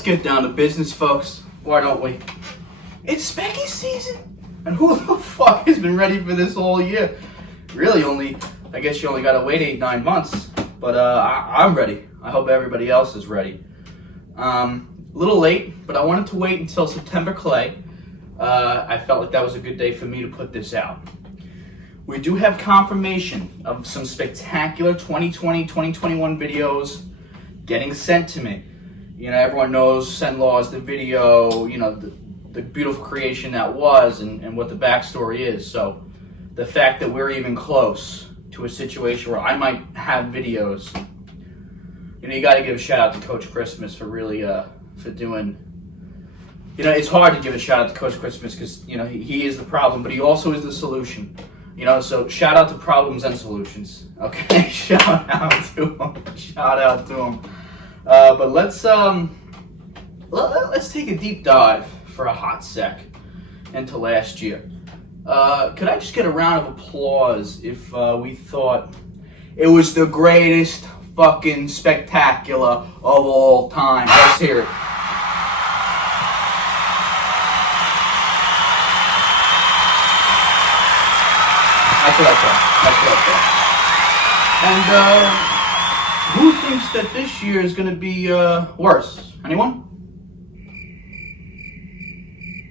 Let's get down to business, folks. Why don't we? It's Specky season. And who the fuck has been ready for this all year? Really I guess you only gotta wait 8-9 months. But I'm ready. I hope everybody else is ready. A little late, but I wanted to wait until September Clay. I felt like that was a good day for me to put this out. We do have confirmation of some spectacular 2020, 2021 videos getting sent to me. You know, everyone knows Send Law is the video, you know, the beautiful creation that was and what the backstory is. So the fact that we're even close to a situation where I might have videos, you know, you got to give a shout out to Coach Christmas for really, for doing, you know, it's hard to give a shout out to Coach Christmas because, you know, he is the problem, but he also is the solution. You know, so shout out to problems and solutions. Okay, shout out to him. Shout out to him. But let's take a deep dive for a hot sec into last year. Could I just get a round of applause if we thought it was the greatest fucking spectacular of all time? Let's hear it. That's what I thought. And who thinks that this year is going to be worse? Anyone?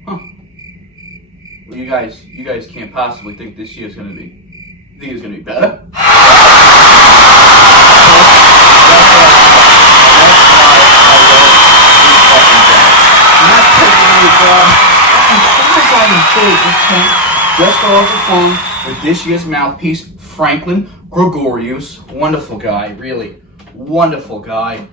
Huh. Well, you guys can't possibly think this year is going to be. You think it's going to be better? Just got off the phone with this year's mouthpiece, Franklin Gregorius. Wonderful guy, really. Wonderful guy.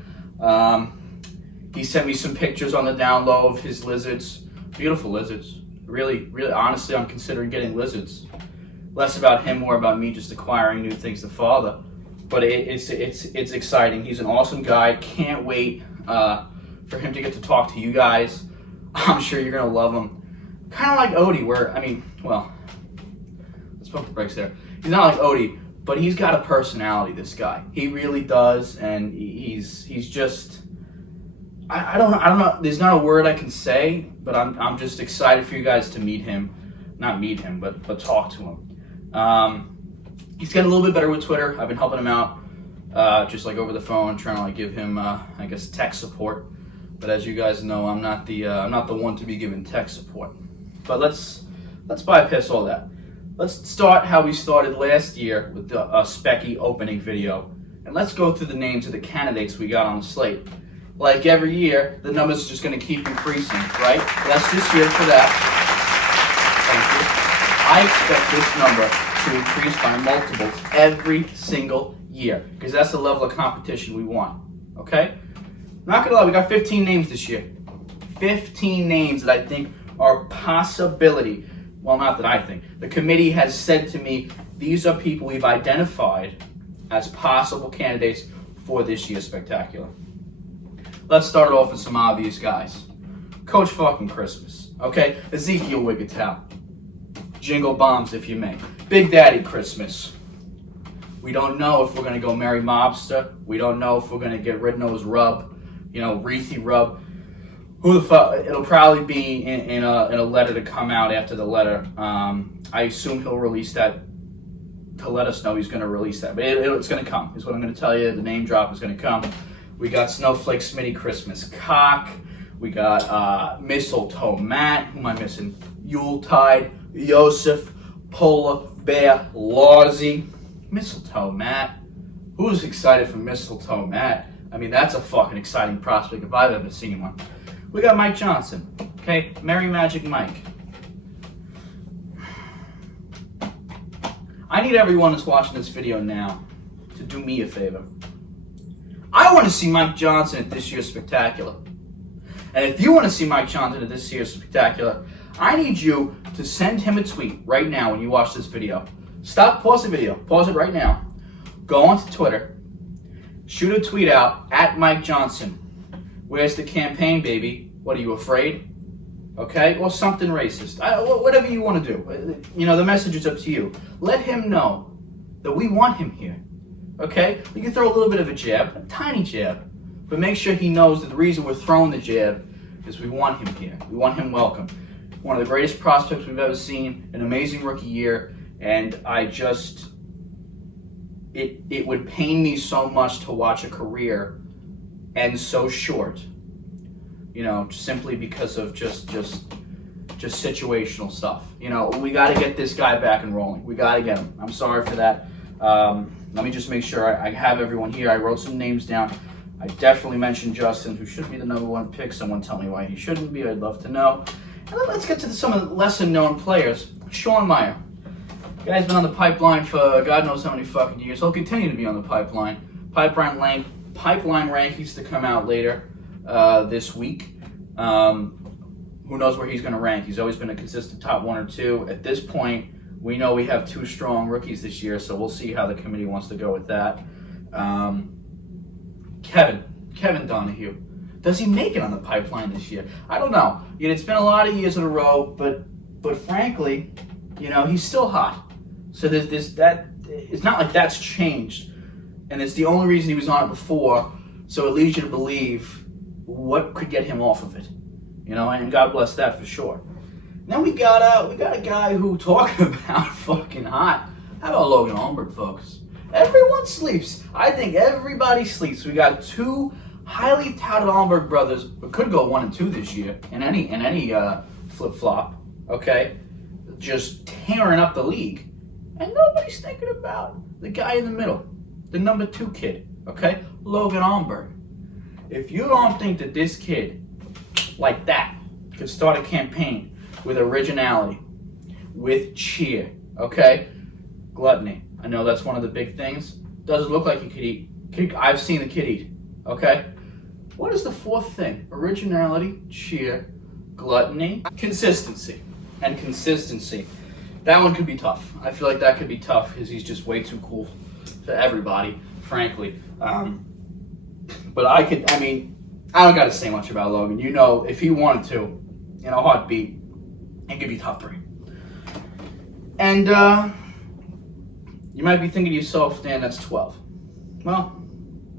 He sent me some pictures on the down low of his lizards. Beautiful lizards. Really, honestly, I'm considering getting lizards. Less about him, more about me just acquiring new things to father. But it's exciting. He's an awesome guy. Can't wait for him to get to talk to you guys. I'm sure you're going to love him. Kind of like Odie, where, I mean, well, let's pump the brakes there. He's not like Odie, but he's got a personality, this guy. He really does, and he's just, I don't know, there's not a word I can say, but I'm just excited for you guys to meet him. Not meet him, but talk to him. He's getting a little bit better with Twitter. I've been helping him out, just like over the phone, trying to like give him, I guess, tech support. But as you guys know, I'm not the one to be given tech support. But let's bypass all that. Let's start how we started last year with the Specky opening video. And let's go through the names of the candidates we got on the slate. Like every year, the numbers are just going to keep increasing, right? Less this year for that. Thank you. I expect this number to increase by multiples every single year because that's the level of competition we want, okay? Not going to lie, we got 15 names this year. 15 names that I think are possibility. Well, not that I think. The committee has said to me, these are people we've identified as possible candidates for this year's Spectacular. Let's start off with some obvious guys. Coach fucking Christmas, okay? Ezekiel Wigatow. Jingle bombs, if you may. Big Daddy Christmas. We don't know if we're going to go Merry Mobster. We don't know if we're going to get Red Nose Rub, you know, Wreathy Rub. Who the fuck? It'll probably be in a letter to come out after the letter. I assume he'll release that to let us know he's going to release that. But it's going to come, is what I'm going to tell you. The name drop is going to come. We got Snowflake Smitty Christmas Cock. We got Mistletoe Matt. Who am I missing? Yuletide, Yosef, Polar Bear, Lawsy. Mistletoe Matt. Who's excited for Mistletoe Matt? I mean, that's a fucking exciting prospect if I've ever seen one. We got Mike Johnson, okay? Merry Magic Mike. I need everyone that's watching this video now to do me a favor. I want to see Mike Johnson at this year's Spectacular. And if you want to see Mike Johnson at this year's Spectacular, I need you to send him a tweet right now when you watch this video. Stop, pause the video, pause it right now. Go onto Twitter, shoot a tweet out at Mike Johnson. Where's the campaign, baby? What, are you afraid? Okay? Or something racist. Whatever you want to do. You know, the message is up to you. Let him know that we want him here. Okay? You can throw a little bit of a jab, a tiny jab. But make sure he knows that the reason we're throwing the jab is we want him here. We want him welcome. One of the greatest prospects we've ever seen, an amazing rookie year, and I just, it would pain me so much to watch a career end so short, you know, simply because of just situational stuff. You know, we got to get this guy back and rolling. We got to get him. I'm sorry for that. Let me just make sure I have everyone here. I wrote some names down. I definitely mentioned Justin, who should be the number one pick. Someone tell me why he shouldn't be. I'd love to know. And then let's get to some of the lesser-known players. Sean Meyer. Guy's been on the pipeline for God knows how many fucking years. He'll continue to be on the pipeline. Pipeline rankings to come out later this week. Who knows where he's going to rank? He's always been a consistent top 1 or 2. At this point, we know we have 2 strong rookies this year, so we'll see how the committee wants to go with that. Kevin Donahue. Does he make it on the pipeline this year? I don't know. You know, it's been a lot of years in a row, but frankly, you know, he's still hot. So it's not like that's changed. And it's the only reason he was on it before, so it leads you to believe what could get him off of it. You know, and God bless that for sure. Then we got a guy who talking about fucking hot. How about Logan Humber, folks? Everyone sleeps. I think everybody sleeps. We got 2 highly touted Allenberg brothers, but could go 1 and 2 this year in any flip flop. Okay, just tearing up the league, and nobody's thinking about the guy in the middle, the number 2 kid. Okay, Logan Humber. If you don't think that this kid like that could start a campaign with originality, with cheer, okay, gluttony. I know that's one of the big things. Doesn't look like he could eat. I've seen the kid eat. Okay? What is the 4th thing? Originality, cheer, gluttony, consistency. And consistency. That one could be tough. I feel like that could be tough because he's just way too cool to everybody, frankly. But I don't got to say much about Logan. You know, if he wanted to, in a heartbeat, it could be top 3. And, you might be thinking to yourself, Dan, that's 12. Well,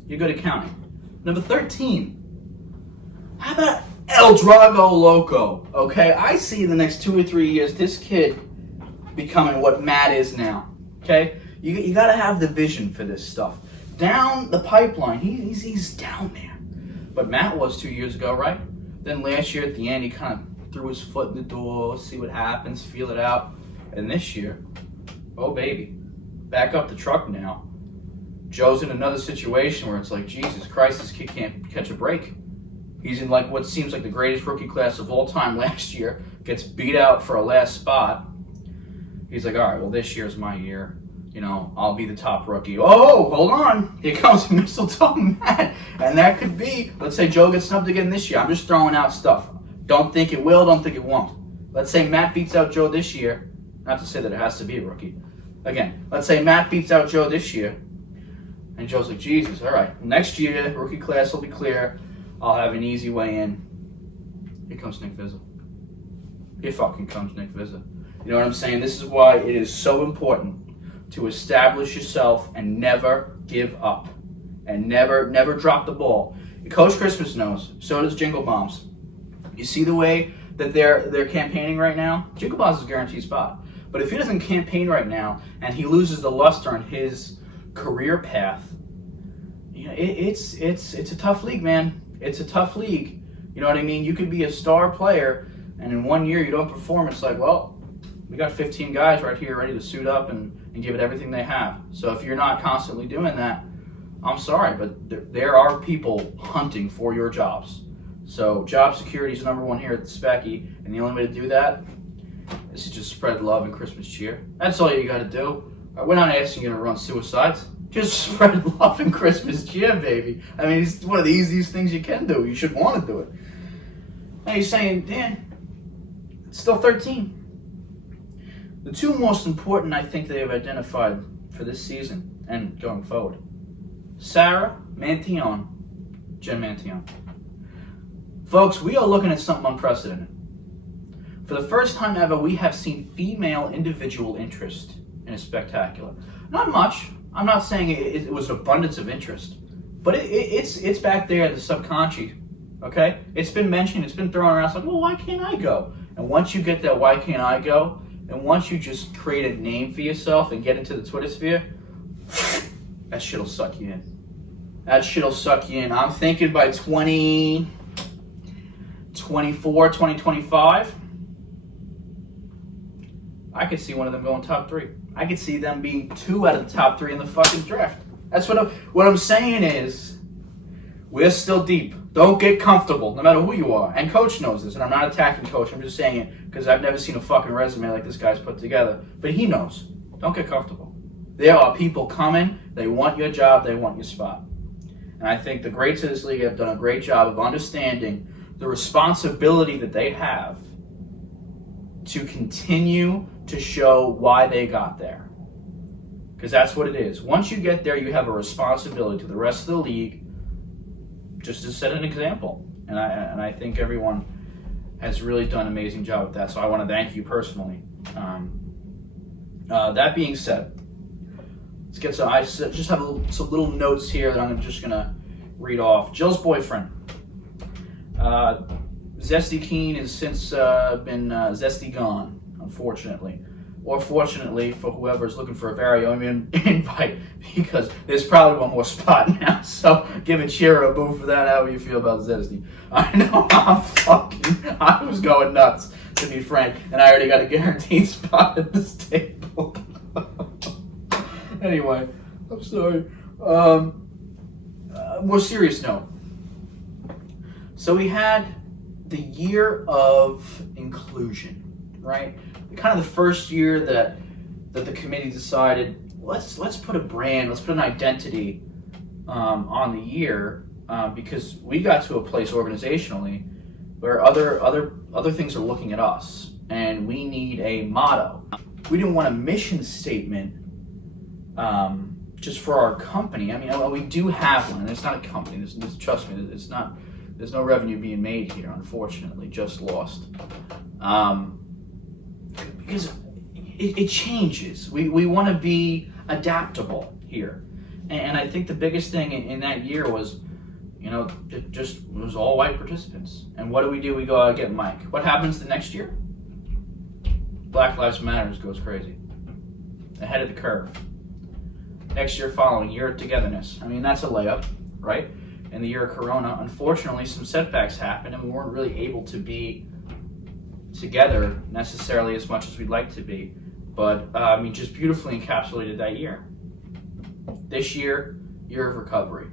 you're good at counting. Number 13. How about El Drago Loco? Okay, I see in the next 2 or 3 years this kid becoming what Matt is now. Okay, you got to have the vision for this stuff. Down the pipeline, he's down there. But Matt was 2 years ago, right? Then last year at the end, he kind of threw his foot in the door, see what happens, feel it out. And this year, oh baby. Back up the truck now. Joe's in another situation where it's like, Jesus Christ, this kid can't catch a break. He's in like what seems like the greatest rookie class of all time last year. Gets beat out for a last spot. He's like, all right, well, this year's my year. You know, I'll be the top rookie. Oh, hold on. Here comes Mistletoe Matt. And that could be, let's say Joe gets snubbed again this year. I'm just throwing out stuff. Don't think it will, don't think it won't. Let's say Matt beats out Joe this year. Not to say that it has to be a rookie. Again, let's say Matt beats out Joe this year, and Joe's like, Jesus, all right, next year, rookie class will be clear. I'll have an easy way in. Here comes Nick Vizza. Here fucking comes Nick Vizza. You know what I'm saying? This is why it is so important to establish yourself and never give up. And never drop the ball. Coach Christmas knows. So does Jingle Bombs. You see the way that they're campaigning right now? Jingle Bombs is a guaranteed spot. But if he doesn't campaign right now and he loses the luster on his career path, you know, it's a tough league, man. It's a tough league. You know what I mean? You could be a star player, and in 1 year you don't perform. It's like, well, we got 15 guys right here ready to suit up and give it everything they have. So if you're not constantly doing that, I'm sorry, but there are people hunting for your jobs. So job security is number 1 here at the Specky, and the only way to do that is to just spread love and Christmas cheer. That's all you got to do. We're not asking you to run suicides. Just spread love and Christmas cheer, baby. I mean, it's one of the easiest things you can do. You should want to do it. Now you're saying, Dan, it's still 13. The 2 most important, I think, they have identified for this season and going forward. Sarah Mantillon, Jen Mantillon. Folks, we are looking at something unprecedented. For the first time ever, we have seen female individual interest in a spectacular. Not much. I'm not saying it was an abundance of interest, But it's back there, the subconscious, okay? It's been mentioned, it's been thrown around. It's like, well, why can't I go? And once you get that why can't I go, and once you just create a name for yourself and get into the Twitter sphere, that shit'll suck you in. That shit'll suck you in. I'm thinking by 2024, 2025, I could see one of them going top 3. I could see them being 2 out of the top 3 in the fucking draft. That's what I'm saying is, we're still deep. Don't get comfortable, no matter who you are. And Coach knows this, and I'm not attacking Coach. I'm just saying it because I've never seen a fucking resume like this guy's put together. But he knows. Don't get comfortable. There are people coming. They want your job. They want your spot. And I think the greats of this league have done a great job of understanding the responsibility that they have to continue to show why they got there. Because that's what it is. Once you get there, you have a responsibility to the rest of the league just to set an example. And I think everyone has really done an amazing job with that. So I want to thank you personally. That being said, let's get some. I just have some little notes here that I'm just gonna read off. Jill's boyfriend, Zesty Keen, has since been Zesty gone, unfortunately, or fortunately for whoever's looking for a variant invite, because there's probably one more spot now. So give a cheer or a boo for that. How you feel about Zesty? I know I was going nuts, to be frank, and I already got a guaranteed spot at this table. Anyway, I'm sorry. More serious note. So we had the year of inclusion, right? Kind of the first year that the committee decided, let's put a brand, let's put an identity on the year, because we got to a place organizationally where other things are looking at us, and we need a motto. We didn't want a mission statement just for our company. I mean, we do have one. It's not a company. Trust me, it's not. There's no revenue being made here, unfortunately. Just lost. Because it changes. We want to be adaptable here, and I think the biggest thing in that year was, it was all white participants. And what do? We go out and get Mike. What happens the next year? Black Lives Matter goes crazy, ahead of the curve. Next year following, year of togetherness. I mean, that's a layup, right? In the year of Corona, unfortunately, some setbacks happened, and we weren't really able to be together necessarily as much as we'd like to be. But, just beautifully encapsulated that year. This year, year of recovery.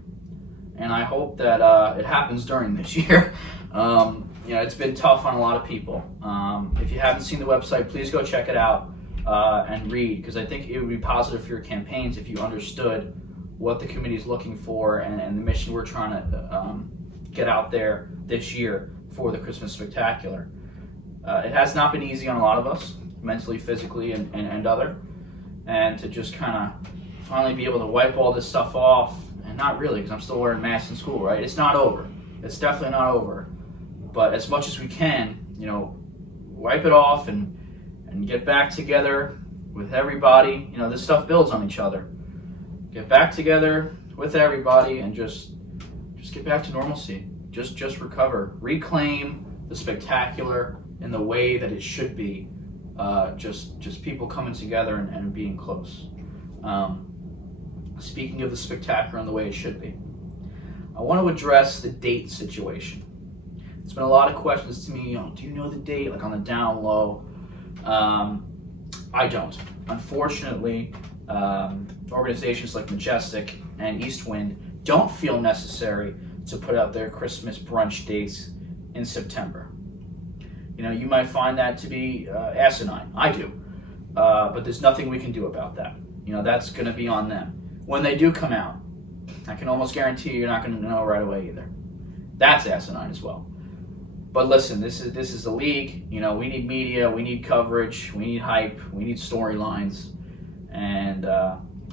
And I hope that it happens during this year. It's been tough on a lot of people. If you haven't seen the website, please go check it out and read, because I think it would be positive for your campaigns if you understood what the committee is looking for and the mission we're trying to get out there this year for the Christmas Spectacular. It has not been easy on a lot of us, mentally, physically, and other. And to just kind of finally be able to wipe all this stuff off, and not really, because I'm still wearing masks in school, right? It's not over. It's definitely not over. But as much as we can, wipe it off and get back together with everybody. This stuff builds on each other. Get back together with everybody and just get back to normalcy. Just recover. Reclaim the spectacular in the way that it should be. Just people coming together and being close. Speaking of the spectacular and the way it should be, I want to address the date situation. There's been a lot of questions to me, do you know the date, like on the down low? I don't. Unfortunately, organizations like Majestic and Eastwind don't feel necessary to put out their Christmas brunch dates in September. You might find that to be asinine. I do. But there's nothing we can do about that. That's going to be on them. When they do come out, I can almost guarantee you're not going to know right away either. That's asinine as well. But listen, this is a league. We need media, we need coverage, we need hype, we need storylines. And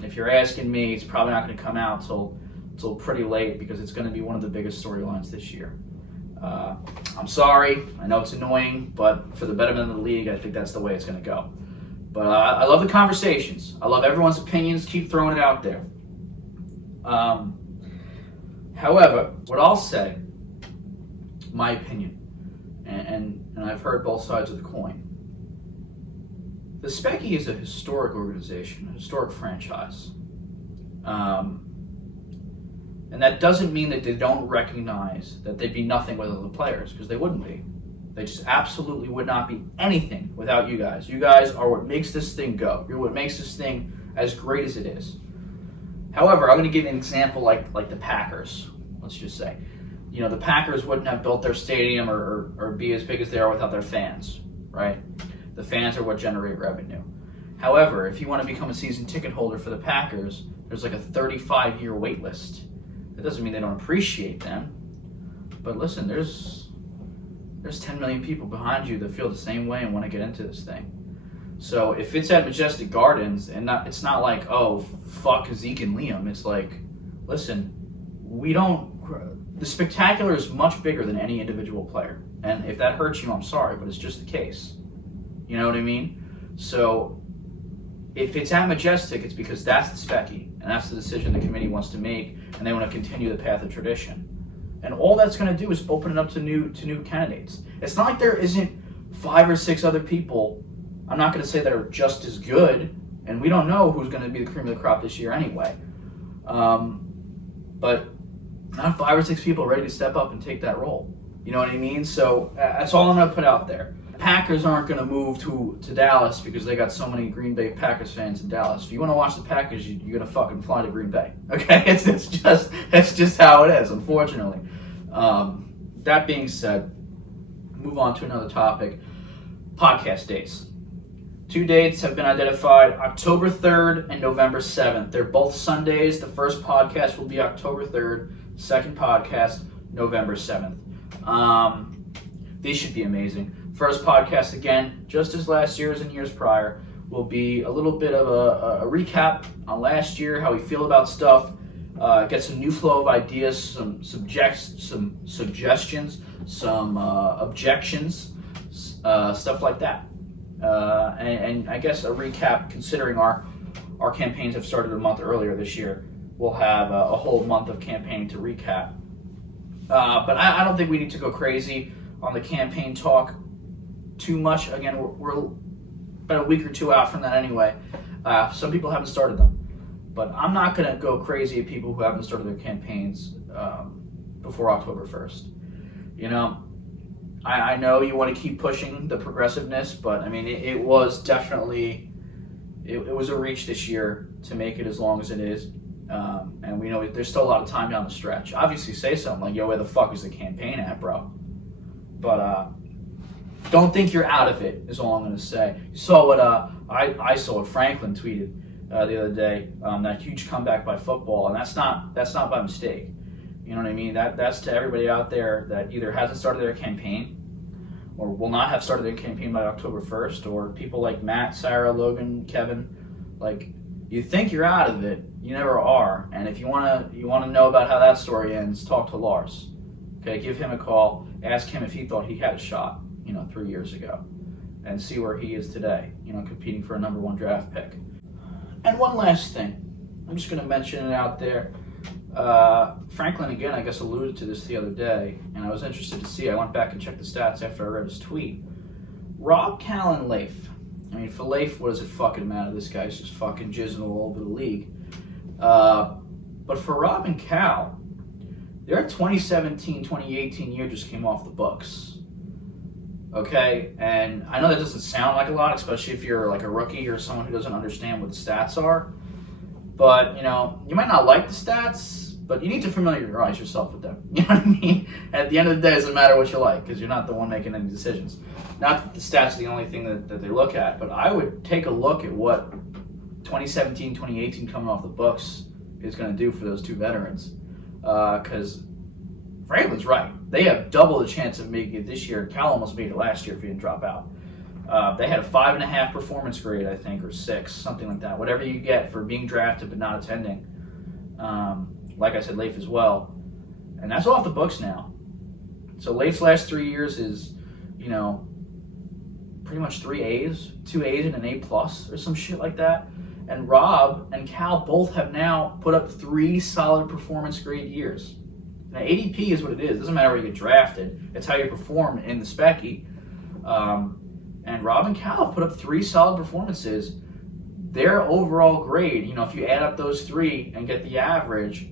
if you're asking me, it's probably not going to come out till pretty late, because it's going to be one of the biggest storylines this year. I'm sorry, I know it's annoying, but for the betterment of the league, I think that's the way it's going to go. But I love the conversations. I love everyone's opinions. Keep throwing it out there. However, what I'll say, my opinion, and I've heard both sides of the coin, the Specky is a historic organization, a historic franchise. And that doesn't mean that they don't recognize that they'd be nothing without the players, because they wouldn't be. They just absolutely would not be anything without you guys. You guys are what makes this thing go. You're what makes this thing as great as it is. However, I'm going to give you an example like the Packers, let's just say. You know, the Packers wouldn't have built their stadium or be as big as they are without their fans, right? The fans are what generate revenue. However, if you want to become a season ticket holder for the Packers, there's like a 35-year wait list. That doesn't mean they don't appreciate them. But listen, there's 10 million people behind you that feel the same way and want to get into this thing. So if it's at Majestic Gardens, and it's not like, oh, fuck Zeke and Liam. It's like, listen, the Spectacular is much bigger than any individual player. And if that hurts you, I'm sorry, but it's just the case. You know what I mean? So if it's at Majestic, it's because that's the Specky, and that's the decision the committee wants to make, and they want to continue the path of tradition. And all that's going to do is open it up to new candidates. It's not like there isn't 5 or 6 other people, I'm not going to say that are just as good, and we don't know who's going to be the cream of the crop this year anyway. But not 5 or 6 people ready to step up and take that role. You know what I mean? So that's all I'm going to put out there. Packers aren't going to move to Dallas because they got so many Green Bay Packers fans in Dallas. If you want to watch the Packers, you're going to fucking fly to Green Bay. Okay? It's just how it is, unfortunately. That being said, move on to another topic. Podcast dates. 2 dates have been identified, October 3rd and November 7th. They're both Sundays. The first podcast will be October 3rd. Second podcast, November 7th. These should be amazing. First podcast, again, just as last year's and years prior, will be a little bit of a recap on last year, how we feel about stuff, get some new flow of ideas, some suggestions, some objections, stuff like that. And I guess a recap, considering our campaigns have started a month earlier this year, we'll have a whole month of campaigning to recap. But I don't think we need to go crazy on the campaign talk too much. Again, we're about a week or 2 out from that anyway. Some people haven't started them. But I'm not going to go crazy at people who haven't started their campaigns before October 1st. You know, I know you want to keep pushing the progressiveness, but I mean, it was definitely, it was a reach this year to make it as long as it is. And we know there's still a lot of time down the stretch. Obviously say something like, yo, where the fuck is the campaign at, bro? But don't think you're out of it is all I'm going to say. You saw what I saw what Franklin tweeted the other day, that huge comeback by football, and that's not by mistake. You know what I mean? That's to everybody out there that either hasn't started their campaign or will not have started their campaign by October 1st, or people like Matt, Sarah, Logan, Kevin. Like, you think you're out of it, you never are. And if you wanna know about how that story ends, talk to Lars. Okay, give him a call, ask him if he thought he had a shot, 3 years ago, and see where he is today, competing for a number 1 draft pick. And one last thing, I'm just going to mention it out there. Franklin, again, I guess alluded to this the other day, and I was interested to see. I went back and checked the stats after I read his tweet. Rob, Cal, and Leif. I mean, for Leif, what does it fucking matter? This guy's just fucking jizzing all over the league. But for Rob and Cal, their 2017-2018 year just came off the books. Okay, and I know that doesn't sound like a lot, especially if you're like a rookie or someone who doesn't understand what the stats are. But, you might not like the stats, but you need to familiarize yourself with them. You know what I mean? At the end of the day, it doesn't matter what you like, because you're not the one making any decisions. Not that the stats are the only thing that they look at, but I would take a look at what 2017, 2018 coming off the books is going to do for those 2 veterans. Because Franklin's right. They have double the chance of making it this year. Cal almost made it last year if he didn't drop out. They had a 5.5 performance grade, I think, or 6, something like that. Whatever you get for being drafted but not attending. Like I said, Leif as well. And that's off the books now. So Leif's last 3 years is, pretty much 3 A's, 2 A's and an A+, or some shit like that. And Rob and Cal both have now put up 3 solid performance grade years. Now, ADP is what it is. It doesn't matter where you get drafted. It's how you perform in the Specky. And Rob and Cal have put up 3 solid performances. Their overall grade, if you add up those 3 and get the average,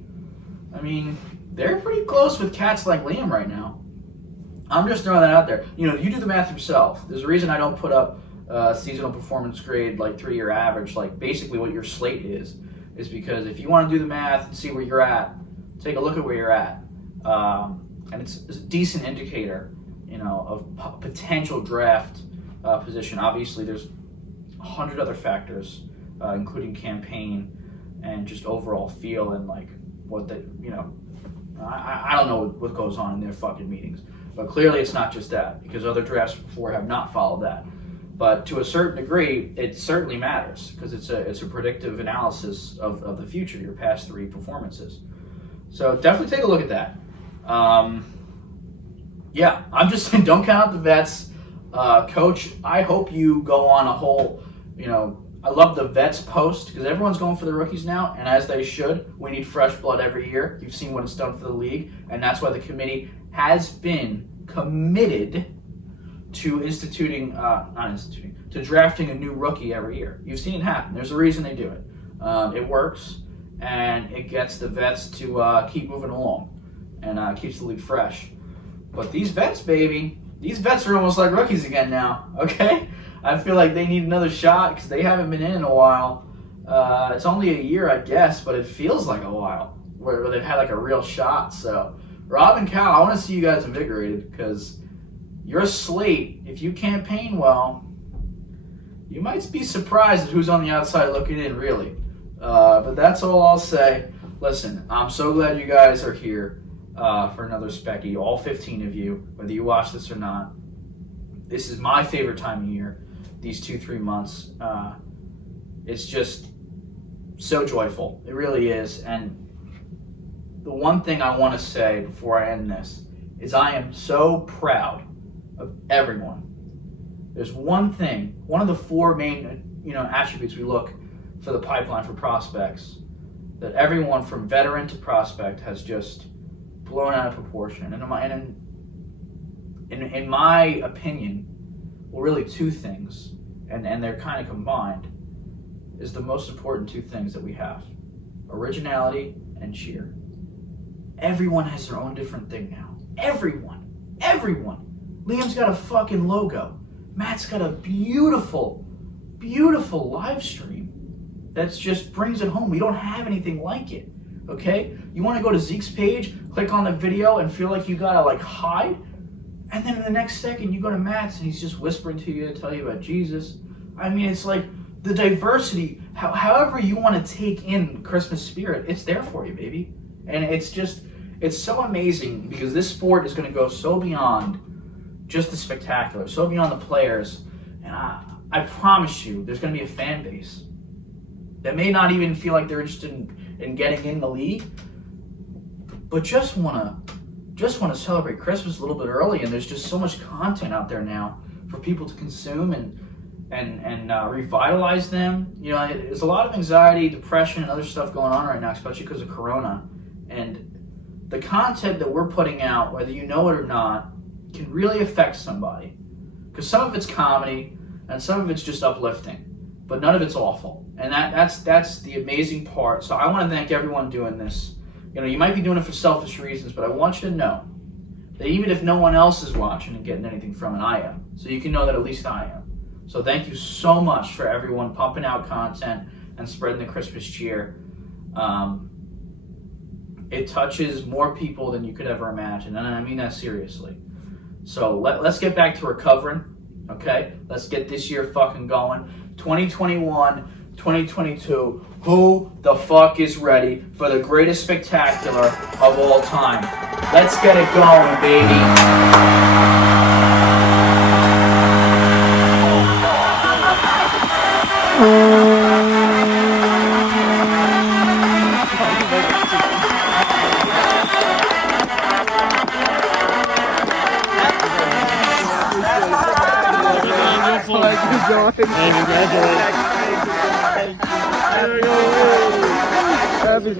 I mean, they're pretty close with cats like Liam right now. I'm just throwing that out there. You do the math yourself. There's a reason I don't put up seasonal performance grade like 3-year average, like basically what your slate is because if you want to do the math and see where you're at, take a look at where you're at. And it's a decent indicator, of potential draft position. Obviously, there's 100 other factors, including campaign and just overall feel and like what they, I don't know what goes on in their fucking meetings. But clearly it's not just that, because other drafts before have not followed that. But to a certain degree, it certainly matters because it's a predictive analysis of the future, your past 3 performances. So definitely take a look at that. Yeah, I'm just saying, don't count out the vets. Coach, I hope you go on a whole, I love the vets post because everyone's going for the rookies now, and as they should. We need fresh blood every year. You've seen what it's done for the league, and that's why the committee has been committed to to drafting a new rookie every year. You've seen it happen. There's a reason they do it. It works, and it gets the vets to keep moving along and keeps the league fresh. But these vets, baby, these vets are almost like rookies again now, okay? I feel like they need another shot because they haven't been in a while. It's only a year, I guess, but it feels like a while where they've had like a real shot. So, Rob and Cal, I want to see you guys invigorated because your slate, if you campaign well, you might be surprised at who's on the outside looking in, really. But that's all I'll say. Listen, I'm so glad you guys are here for another Specky, all 15 of you, whether you watch this or not. This is my favorite time of year, these 2-3 months. It's just so joyful. It really is. And the one thing I want to say before I end this is I am so proud of everyone. There's one thing, one of the 4 main attributes we look for the pipeline for prospects that everyone from veteran to prospect has just blown out of proportion. And in my opinion, well, really 2 things, and they're kind of combined, is the most important 2 things that we have: originality and cheer. Everyone has their own different thing now. Everyone. Liam's got a fucking logo. Matt's got a beautiful live stream that just brings it home. We don't have anything like it, okay? You want to go to Zeke's page, click on the video, and feel like you gotta hide, and then in the next second you go to Matt's and he's just whispering to you to tell you about Jesus. I mean, it's like the diversity, however you want to take in Christmas spirit, it's there for you, baby. And it's so amazing because this sport is going to go so beyond just the spectacular, so beyond the players. And I promise you, there's going to be a fan base that may not even feel like they're interested in getting in the league, but just want to celebrate Christmas a little bit early. And there's just so much content out there now for people to consume and revitalize them. There's a lot of anxiety, depression, and other stuff going on right now, especially because of Corona. And the content that we're putting out, whether you know it or not, can really affect somebody. Because some of it's comedy, and some of it's just uplifting, but none of it's awful. And that's the amazing part. So I want to thank everyone doing this. You might be doing it for selfish reasons, but I want you to know that even if no one else is watching and getting anything from it, I am. So you can know that at least I am. So thank you so much for everyone pumping out content and spreading the Christmas cheer. It touches more people than you could ever imagine, and I mean that seriously. So let's get back to recovering, okay? Let's get this year fucking going. 2021, 2022, who the fuck is ready for the greatest spectacular of all time? Let's get it going, baby. Congratulations. There we go. Happy